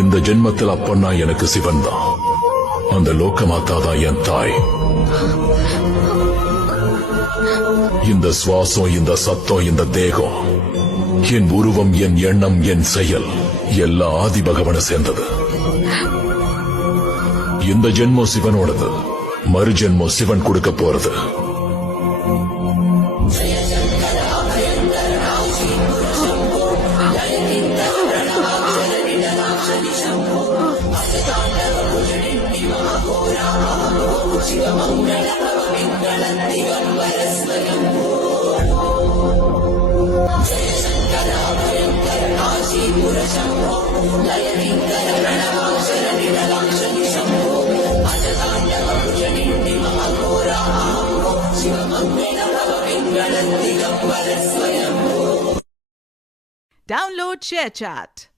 இந்த ஜென்மத்தில் அப்பன்னா எனக்கு சிவன் தான். அந்த லோகமாதா தான் என் தாய். இந்த சுவாசம், இந்த சத்தம், இந்த தேகம், என் உருவம், என் எண்ணம், என் செயல் எல்லா ஆதி பகவான சேர்ந்தது. இந்த ஜென்மம் சிவனோடது, மறு ஜென்மம் சிவன் கொடுக்க போறது. Download ShareChat.